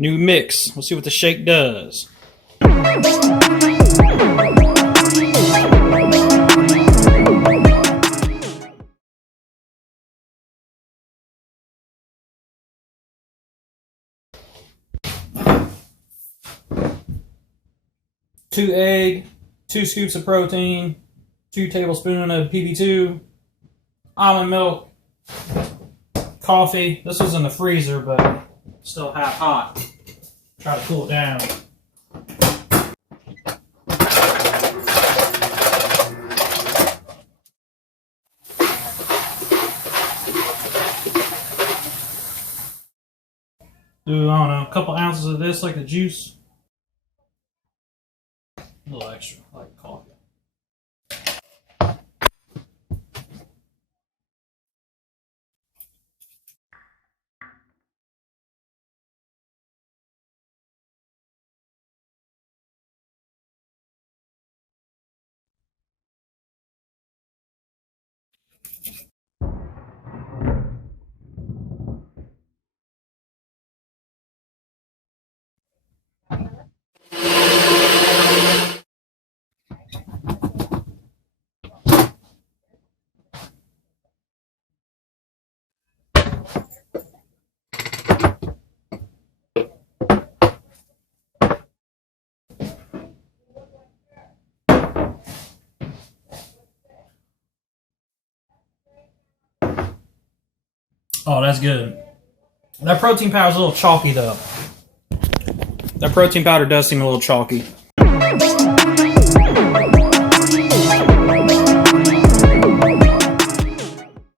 New mix. We'll see what the shake does. 2 egg, 2 scoops of protein, 2 tablespoons of PB2, almond milk, coffee. This was in the freezer, but still half hot. Try to cool it down. Do, I don't know, a couple ounces of this, like the juice. A little extra, like coffee. Oh, that's good. That protein powder is a little chalky, though. That protein powder does seem a little chalky.